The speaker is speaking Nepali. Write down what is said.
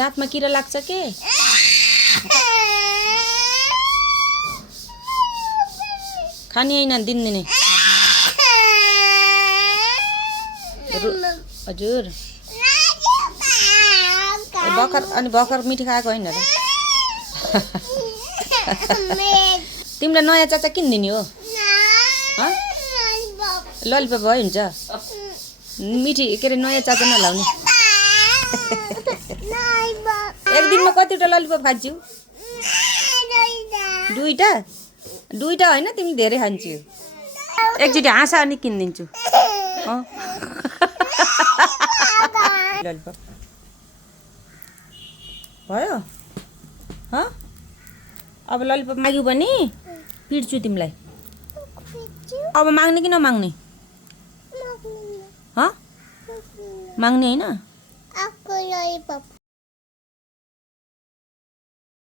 दाँतमा किरा लाग्छ के? खाने हैन दिने हजुर भर्खर मिठी खाएको हैन र तिमीलाई नयाँ चाचा किन दिने हो? ललिपप भयो हुन्छ मिठी के अरे नयाँ चाचा नलाउने एक दिनमा कतिवटा ललिपप खान्छौ? दुईटा हैन तिमी धेरै खान्छौ एकचोटि हाँसा अनि किनिदिन्छु ललिपप भयो अब ललिपप माग्यौ भने पिट्छु तिमीलाई अब माग्ने कि नमाग्ने माग्ने हैन